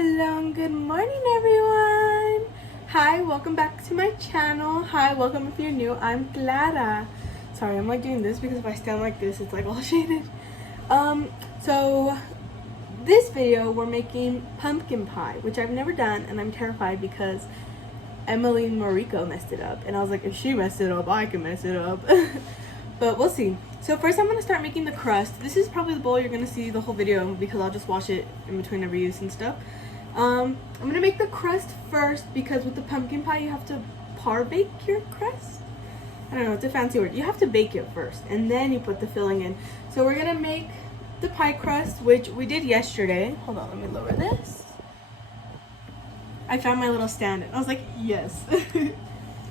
Hello and good morning everyone. Hi, welcome back to my channel. Hi, welcome if you're new. I'm Clara. Sorry, I'm like doing this because if I stand like this it's like all shaded. So this video we're making pumpkin pie, which I've never done and I'm terrified because Emily Mariko messed it up and I was like, if she messed it up I can mess it up. But we'll see. So first I'm going to start making the crust. This is probably the bowl you're going to see the whole video because I'll just wash it in between every use and stuff. I'm going to make the crust first because with the pumpkin pie you have to par bake your crust. I don't know, it's a fancy word. You have to bake it first and then you put the filling in. So we're going to make the pie crust, which we did yesterday. Hold on, let me lower this. I found my little stand and I was like, yes.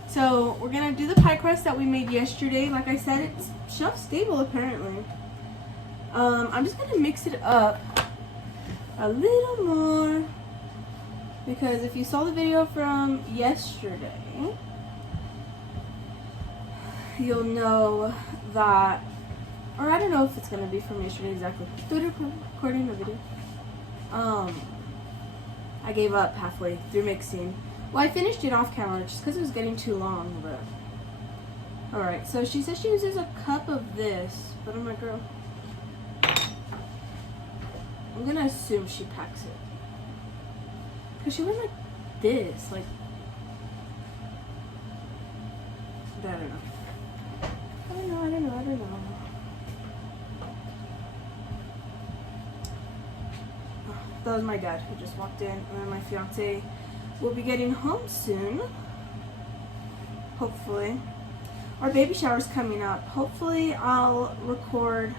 So we're gonna do the pie crust that we made yesterday. Like I said, it's shelf stable apparently. I'm just gonna mix it up a little more because if you saw the video from yesterday, you'll know that, or I don't know if it's gonna be from yesterday exactly. Started recording the video. I gave up halfway through mixing. Well, I finished it off camera just because it was getting too long, but... Alright, so she says she uses a cup of this, but I'm like, girl... I'm gonna assume she packs it. Because she went like this, like... I don't know. I don't know. That was my dad who just walked in, and then my fiance will be getting home soon, hopefully. Our baby shower's coming up. Hopefully I'll record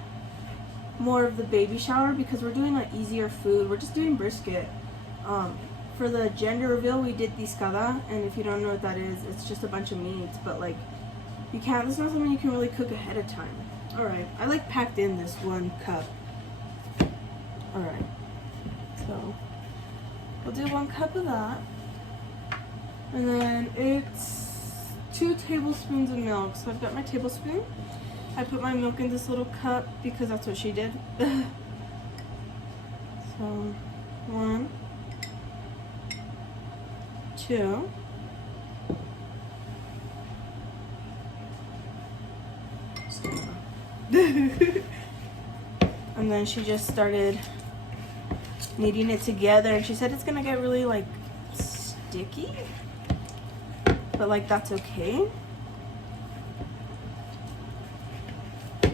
more of the baby shower because we're doing like easier food. We're just doing brisket. For the gender reveal we did discada, and if you don't know what that is, it's just a bunch of meats, but like you can't, it's not something you can really cook ahead of time. Alright, I like packed in this 1 cup. Alright, so we'll do 1 cup of that. And then it's 2 tablespoons of milk. So I've got my tablespoon. I put my milk in this little cup because that's what she did. So 1, 2. And then she just started kneading it together and she said it's gonna get really like sticky, but like that's okay. Oh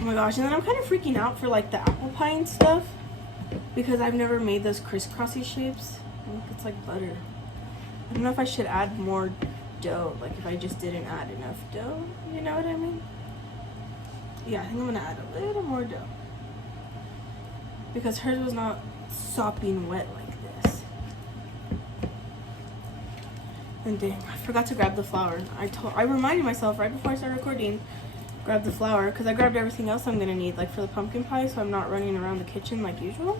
my gosh, and then I'm kind of freaking out for like the apple pie and stuff because I've never made those crisscrossy shapes. Look, it's like butter. I don't know if I should add more dough, like if I just didn't add enough dough, you know what I mean? Yeah, I think I'm gonna add a little more dough because hers was not sopping wet like this. And dang, I forgot to grab the flour. I reminded myself right before I started recording, grab the flour, because I grabbed everything else I'm gonna need, like for the pumpkin pie, so I'm not running around the kitchen like usual.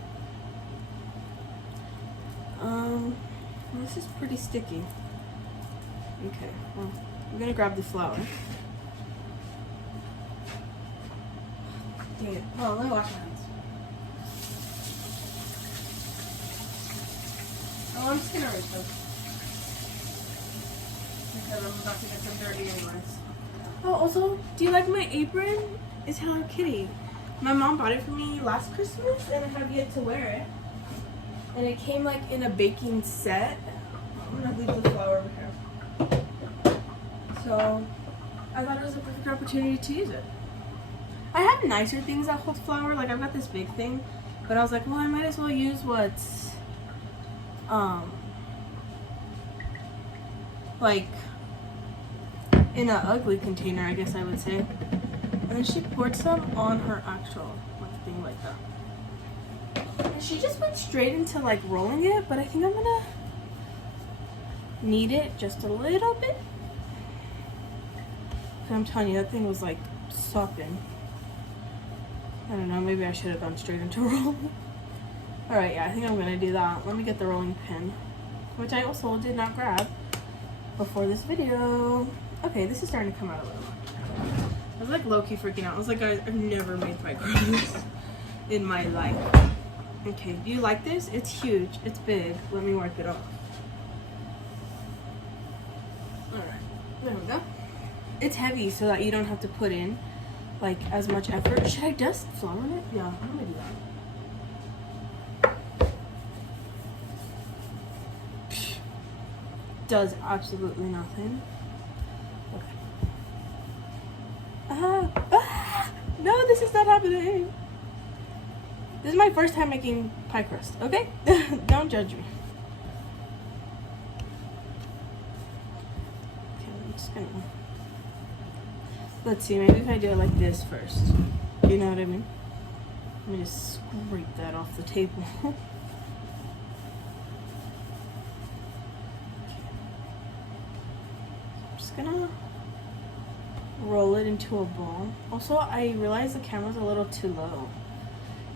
This is pretty sticky. Okay, well, I'm gonna grab the flour. Dang it. Oh, let me wash my hands. Oh, I'm just gonna rinse them. Because I'm about to get them dirty anyways. Oh, also, do you like my apron? It's Hello Kitty. My mom bought it for me last Christmas and I have yet to wear it. And it came like in a baking set. I'm gonna leave the flour over here. So, I thought it was a perfect opportunity to use it. I have nicer things that hold flour, like I've got this big thing, but I was like, well, I might as well use what's, like, in an ugly container, I guess I would say. And then she poured some on her actual, like, thing like that. And she just went straight into, like, rolling it, but I think I'm gonna knead it just a little bit. I'm telling you, that thing was, like, sopping. I don't know, maybe I should have gone straight into rolling. Alright, yeah, I think I'm gonna do that. Let me get the rolling pin, which I also did not grab before this video. Okay, this is starting to come out a little. I was like low-key freaking out. I was like, I've never made pie crust in my life. Okay, do you like this? It's huge. It's big. Let me wipe it off. Alright, there we go. It's heavy so that you don't have to put in like as much effort. Should I dust flour on it? Yeah, I'm gonna do that. Does absolutely nothing. Okay. No, this is not happening. This is my first time making pie crust, okay? Don't judge me. Okay, I'm just gonna... Let's see, maybe if I do it like this first. You know what I mean? Let me just scrape that off the table. I'm just gonna roll it into a ball. Also, I realized the camera's a little too low,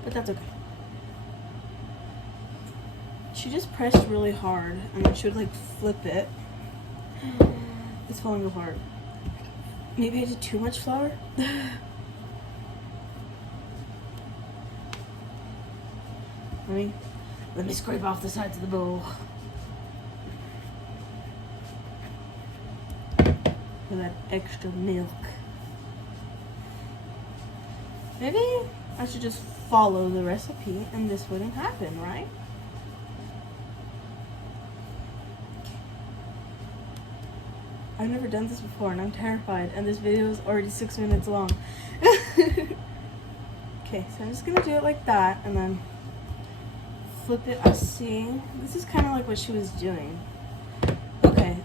but that's okay. She just pressed really hard and then she would like flip it. It's falling apart. Maybe I did too much flour? Let me scrape off the sides of the bowl. For that extra milk. Maybe I should just follow the recipe and this wouldn't happen, right? I've never done this before and I'm terrified, and this video is already 6 minutes long. Okay, so I'm just gonna do it like that and then flip it. I see. This is kind of like what she was doing. Okay.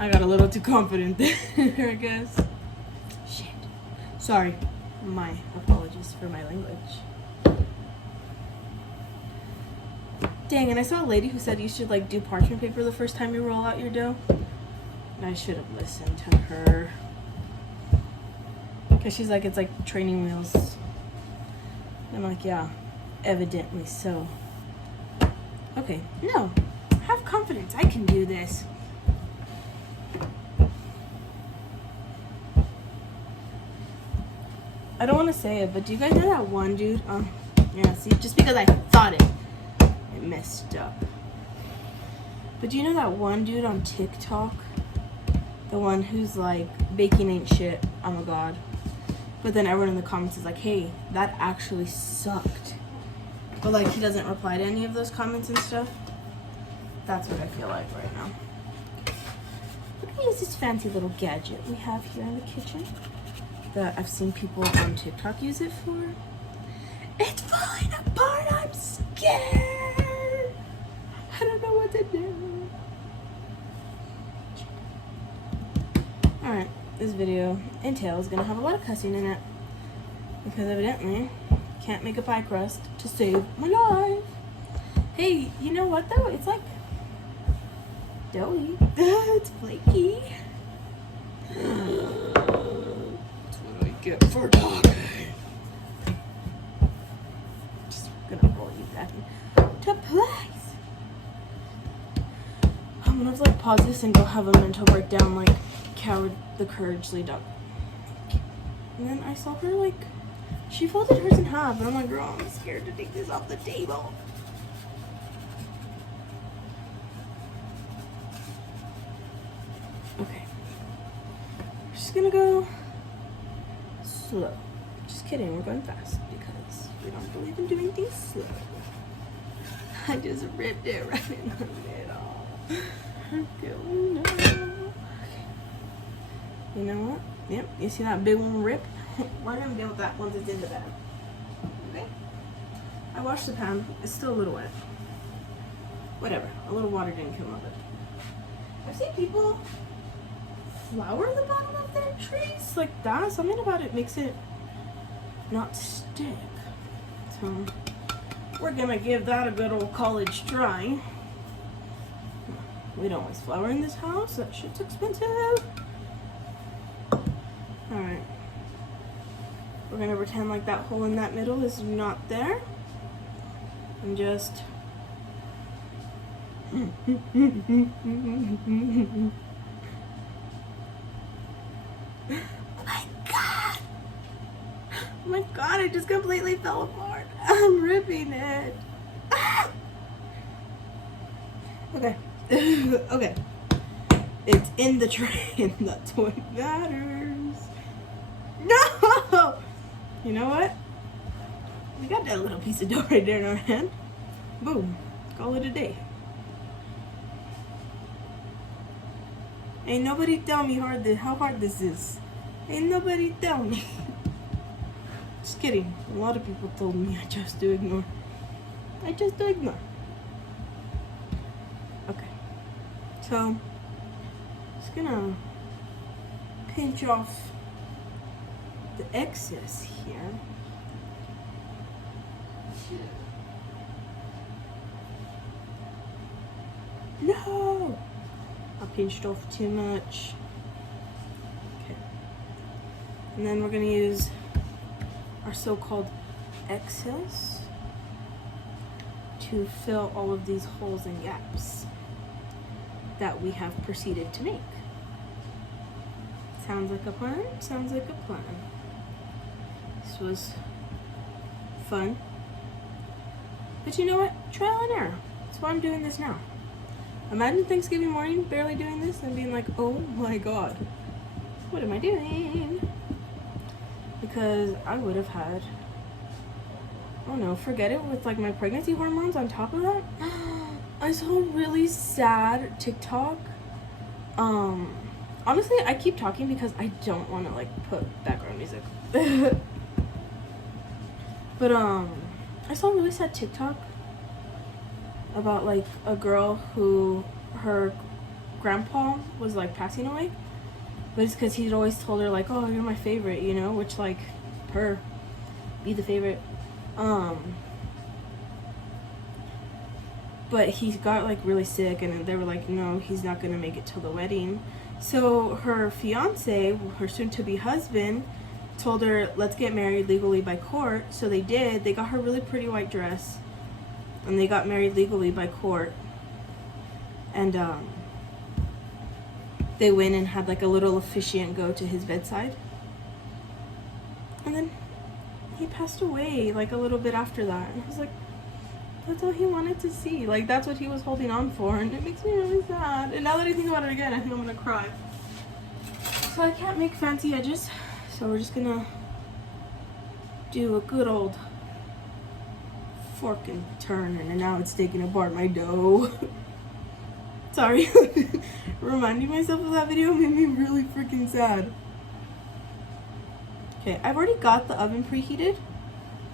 I got a little too confident there, I guess. Shit. Sorry. My apologies for my language. Dang, and I saw a lady who said you should like do parchment paper the first time you roll out your dough. And I should have listened to her. Because she's like, it's like training wheels. And I'm like, yeah, evidently so. Okay, no. Have confidence. I can do this. I don't want to say it, but do you guys know that one dude? Yeah, see, just because I thought it messed up. But do you know that one dude on TikTok? The one who's like, baking ain't shit, I'm a god. But then everyone in the comments is like, hey, that actually sucked. But like, he doesn't reply to any of those comments and stuff. That's what I feel like right now. Look at this fancy little gadget we have here in the kitchen that I've seen people on TikTok use it for. It's falling apart, I'm scared. I don't know what to do. Alright, this video entails gonna have a lot of cussing in it. Because evidently, can't make a pie crust to save my life. Hey, you know what though? It's like doughy. It's flaky. That's what I get for talking. Just gonna roll you back to place. I'm gonna have to like pause this and go have a mental breakdown like the Courage Duck. And then I saw her like, she folded hers in half and I'm like, girl, I'm scared to take this off the table. Okay. We're just gonna go slow. Just kidding, we're going fast because we don't believe in doing things slow. I just ripped it right in the middle. Oh, no. You know what? Yep, you see that big one rip? We're gonna deal with that once it's in the bag. Okay? I washed the pan. It's still a little wet. Whatever. A little water didn't come of it. I've seen people flour the bottom of their trays like that. Something about it makes it not stick. So we're gonna give that a good old college try. We don't waste flour in this house. That shit's expensive. Alright. We're gonna pretend like that hole in that middle is not there. And just... Oh my god! Oh my god, it just completely fell apart. I'm ripping it. Ah! Okay. Okay. It's in the train. That's what matters. No! You know what? We got that little piece of dough right there in our hand. Boom. Call it a day. Ain't nobody tell me how hard this is. Ain't nobody tell me. Just kidding. A lot of people told me. I just do ignore. I just do ignore. Okay. So, just gonna pinch off the excess here. No! I pinched off too much. Okay. And then we're gonna use our so-called excess to fill all of these holes and gaps that we have proceeded to make. Sounds like a plan? Sounds like a plan. This was fun. But you know what? Trial and error. That's why I'm doing this now. Imagine Thanksgiving morning barely doing this and being like, oh my god, what am I doing? Because I would have had, oh no, forget it, with like my pregnancy hormones on top of that. I saw a really sad TikTok. Honestly, I keep talking because I don't want to like put background music. But I saw a really sad TikTok about like a girl who her grandpa was like passing away, but it's because he'd always told her like, oh, you're my favorite, you know, which like her be the favorite. But he got like really sick and they were like, no, he's not gonna make it till the wedding. So her fiance, her soon-to-be husband, told her, let's get married legally by court. So they did. They got her a really pretty white dress and they got married legally by court. And they went and had like a little officiant go to his bedside. And then he passed away like a little bit after that. And I was like, that's all he wanted to see. Like, that's what he was holding on for. And it makes me really sad. And now that I think about it again, I think I'm gonna cry. So I can't make fancy edges. So we're just gonna do a good old fork and turn. And now it's taking apart my dough. Sorry. Reminding myself of that video made me really freaking sad. Okay, I've already got the oven preheated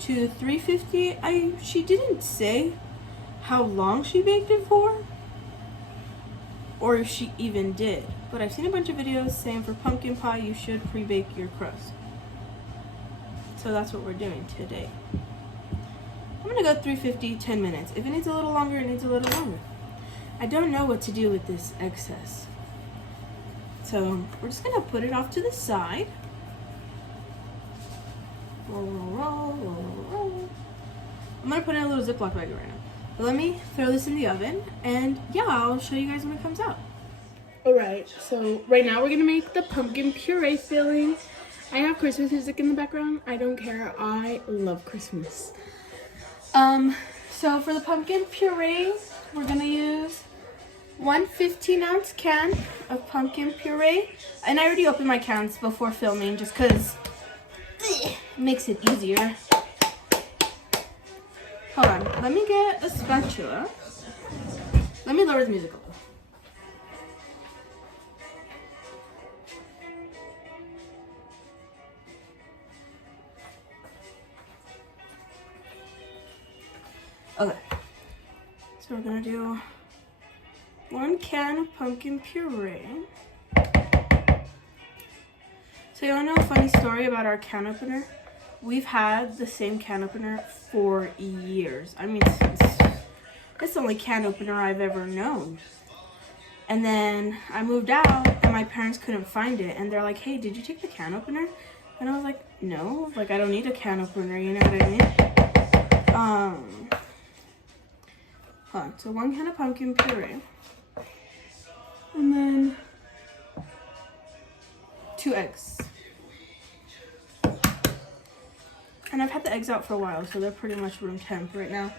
to 350. She didn't say how long she baked it for, or if she even did, but I've seen a bunch of videos saying for pumpkin pie you should pre-bake your crust. So that's what we're doing today. I'm gonna go 350, 10 minutes. If it needs a little longer, it needs a little longer. I don't know what to do with this excess, so we're just gonna put it off to the side. Roll, roll, roll, roll, roll. I'm gonna put it in a little Ziploc bag right now. But let me throw this in the oven, and yeah, I'll show you guys when it comes out. Alright, so right now we're gonna make the pumpkin puree filling. I have Christmas music in the background. I don't care. I love Christmas. So for the pumpkin puree, we're gonna use one 15-ounce can of pumpkin puree. And I already opened my cans before filming just because it makes it easier. Hold on, let me get a spatula. Let me lower the music a little. Okay, so we're gonna do 1 can of pumpkin puree. So you wanna know a funny story about our can opener? We've had the same can opener for years. I mean, it's the only can opener I've ever known. And then I moved out and my parents couldn't find it. And they're like, hey, did you take the can opener? And I was like, no, like I don't need a can opener, you know what I mean? Hold on, so 1 can of pumpkin puree. And then 2 eggs. And And I've had the eggs out for a while, so they're pretty much room temp right now.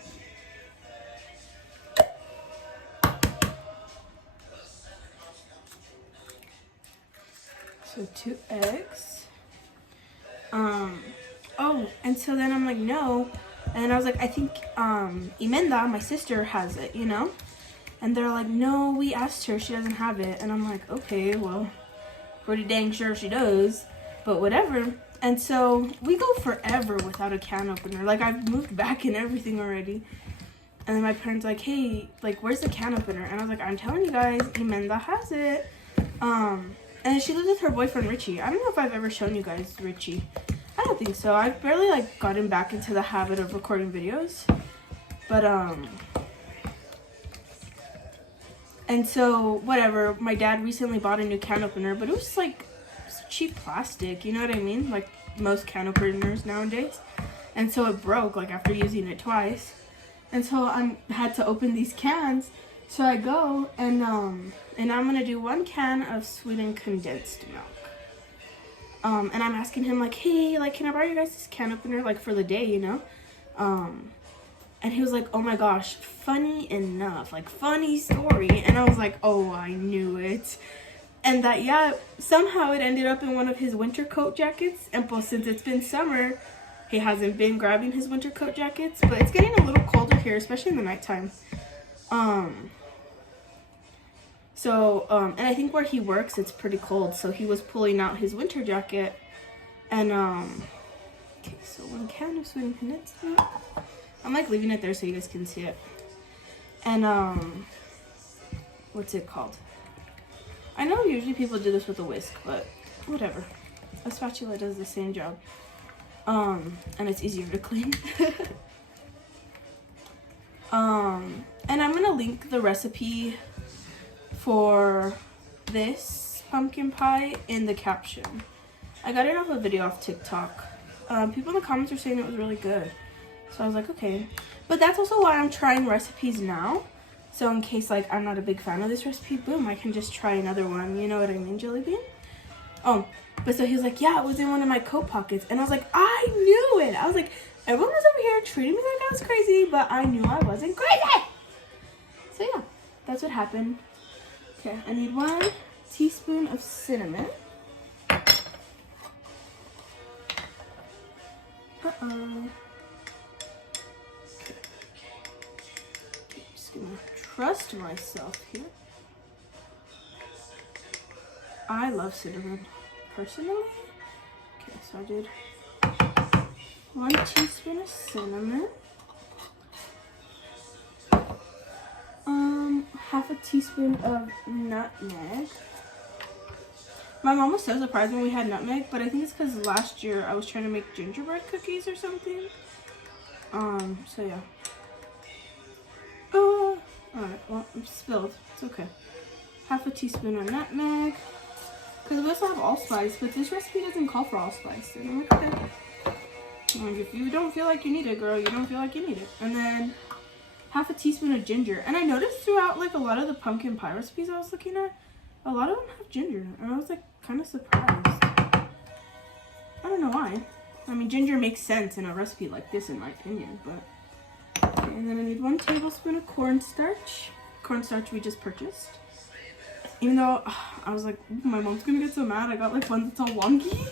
So 2 eggs. Oh, and so then I'm like, no. And I was like, I think Imelda, my sister, has it, you know? And they're like, no, we asked her, she doesn't have it. And I'm like, okay, well, pretty dang sure she does, but whatever. And so we go forever without a can opener. Like, I've moved back and everything already. And then my parents like, hey, like, where's the can opener? And I was like, I'm telling you guys, Imelda has it. And she lives with her boyfriend, Richie. I don't know if I've ever shown you guys Richie. I don't think so. I've barely, like, gotten back into the habit of recording videos. But, and so, whatever, my dad recently bought a new can opener, but it was just, like, cheap plastic, you know what I mean? Like, most can openers nowadays. And so it broke, like, after using it twice. And so I had to open these cans. So I go, and I'm gonna do 1 can of sweetened condensed milk. And I'm asking him, like, hey, like, can I borrow you guys this can opener, like, for the day, you know? And he was like, oh my gosh, funny enough, like, funny story. And I was like, oh, I knew it. And that, yeah, somehow it ended up in one of his winter coat jackets. And well, since it's been summer, he hasn't been grabbing his winter coat jackets. But it's getting a little colder here, especially in the nighttime. And I think where he works, it's pretty cold. So he was pulling out his winter jacket. And, okay, so 1 can of sweetened condensed milk. I'm, like, leaving it there so you guys can see it. And, what's it called? I know usually people do this with a whisk, but whatever. A spatula does the same job. And it's easier to clean. And I'm gonna link the recipe for this pumpkin pie in the caption. I got it off a video off TikTok. People in the comments were saying it was really good. So I was like, okay. But that's also why I'm trying recipes now. So in case, like, I'm not a big fan of this recipe, boom, I can just try another one. You know what I mean, Jelly Bean? Oh, but so he was like, yeah, it was in one of my coat pockets. And I was like, I knew it. I was like, everyone was over here treating me like I was crazy, but I knew I wasn't crazy. So yeah, that's what happened. Okay, I need 1 teaspoon of cinnamon. Trust myself here. I love cinnamon, personally. Okay, so I did 1 teaspoon of cinnamon. Half a teaspoon of nutmeg. My mom was so surprised when we had nutmeg, but I think it's because last year I was trying to make gingerbread cookies or something. So yeah. Alright, well, I'm spilled. It's okay. Half a teaspoon of nutmeg. Because we also have allspice, but this recipe doesn't call for allspice. And I'm like, okay. Like, if you don't feel like you need it, girl, you don't feel like you need it. And then half a teaspoon of ginger. And I noticed throughout, like, a lot of the pumpkin pie recipes I was looking at, a lot of them have ginger. And I was, like, kind of surprised. I don't know why. I mean, ginger makes sense in a recipe like this, in my opinion, but... Okay, and then I need 1 tablespoon of cornstarch. Cornstarch we just purchased. Even though I was like, my mom's gonna get so mad. I got like one that's all wonky.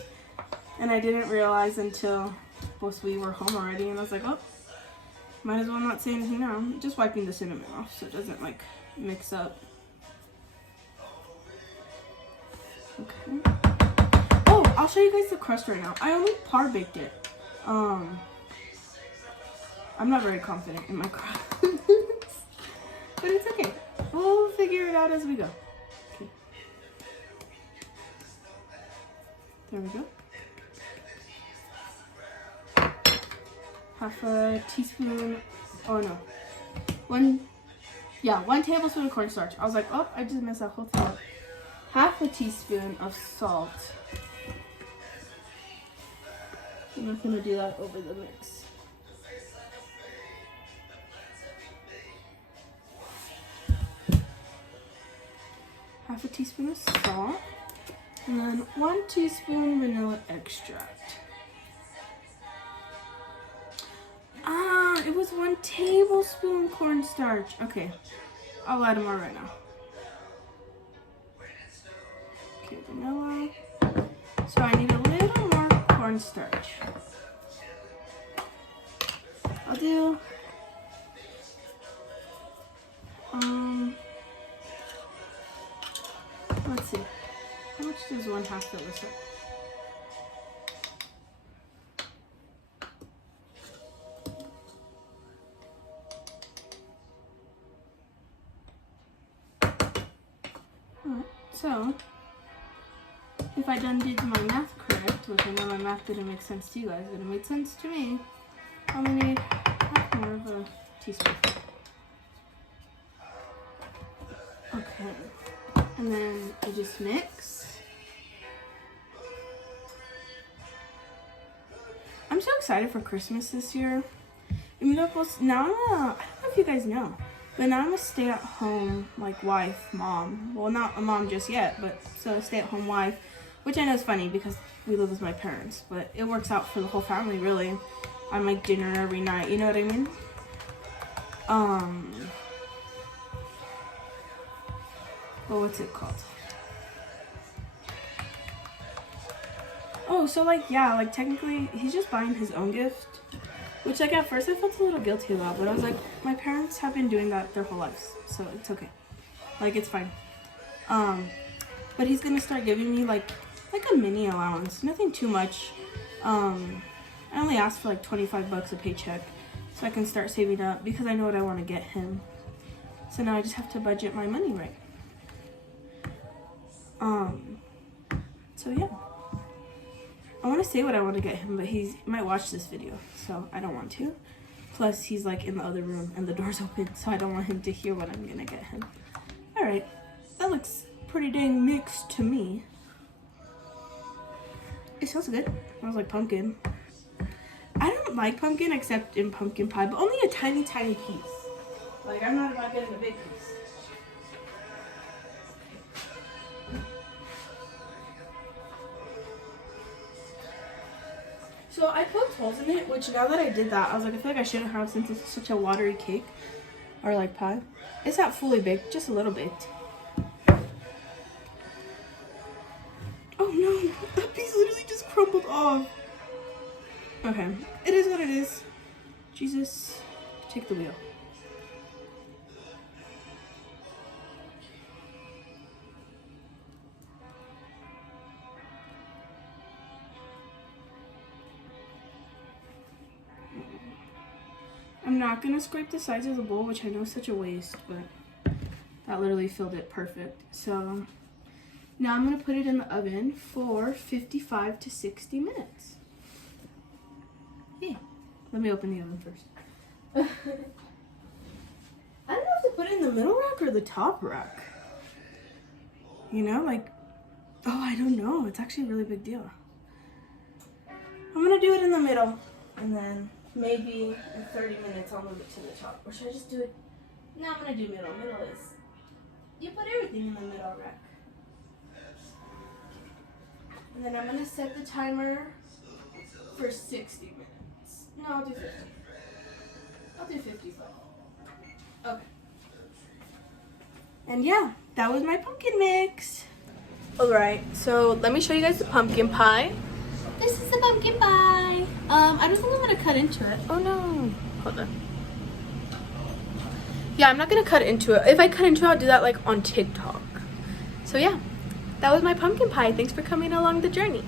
And I didn't realize until both we were home already. And I was like, oh, might as well not say anything now. I'm just wiping the cinnamon off so it doesn't like mix up. Okay. Oh, I'll show you guys the crust right now. I only par baked it. I'm not very confident in my crust. But it's okay. We'll figure it out as we go. Okay. There we go. Half a teaspoon, oh no. 1 tablespoon of cornstarch. I was like, oh, I just messed that whole thing up. Half a teaspoon of salt. I'm not gonna do that over the mix. Half a teaspoon of salt, and then 1 teaspoon vanilla extract. 1 tablespoon cornstarch. Okay, I'll add more right now. Okay, vanilla. So I need a little more cornstarch. I'll do let's see. How much does 1/2 fill this up? Alright, so if I done did my math correct, which I know my math didn't make sense to you guys, but it made sense to me, I'm gonna need half more of a teaspoon. Okay, and then I just mix. I'm so excited for Christmas this year. Now I don't know if you guys know, but now I'm a stay-at-home like wife, mom. Well, not a mom just yet, but so a stay-at-home wife, which I know is funny because we live with my parents, but it works out for the whole family really. I make dinner every night, you know what I mean? Well, what's it called? Oh, so like, yeah, like technically he's just buying his own gift, which like at first I felt a little guilty about, but I was like, my parents have been doing that their whole lives, so it's okay. Like, it's fine. But he's gonna start giving me like a mini allowance, nothing too much. I only asked for like $25 a paycheck, so I can start saving up because I know what I want to get him. So now I just have to budget my money right. So yeah, I want to say what I want to get him, but he might watch this video, so I don't want to. Plus, he's like in the other room and the door's open, so I don't want him to hear what I'm gonna get him. All right, that looks pretty dang mixed to me. It smells good. It smells like pumpkin. I don't like pumpkin except in pumpkin pie, but only a tiny, tiny piece. Like, I'm not about getting a big piece. So I poked holes in it, which now that I did that, I was like, I feel like I shouldn't have since it's such a watery cake or like pie. It's not fully baked, just a little baked. Oh no, that piece literally just crumbled off. Okay, it is what it is. Jesus, take the wheel. I'm not gonna scrape the sides of the bowl, which I know is such a waste, but that literally filled it perfect. So now I'm gonna put it in the oven for 55 to 60 minutes. Yeah, let me open the oven first. I don't know if to put it in the middle rack or the top rack. You know, like, oh, I don't know. It's actually a really big deal. I'm gonna do it in the middle, and then maybe in 30 minutes I'll move it to the top. Or should I just do it? No, I'm gonna do middle. Middle is, you put everything in the middle rack. And then I'm gonna set the timer for 60 minutes. No, I'll do 50. I'll do 55. Okay. And yeah, that was my pumpkin mix. Alright, so let me show you guys the pumpkin pie. This is the pumpkin pie. I don't think I'm gonna cut into it. Oh no. Hold on. Yeah, I'm not gonna cut into it. If I cut into it, I'll do that like on TikTok. So yeah, that was my pumpkin pie. Thanks for coming along the journey.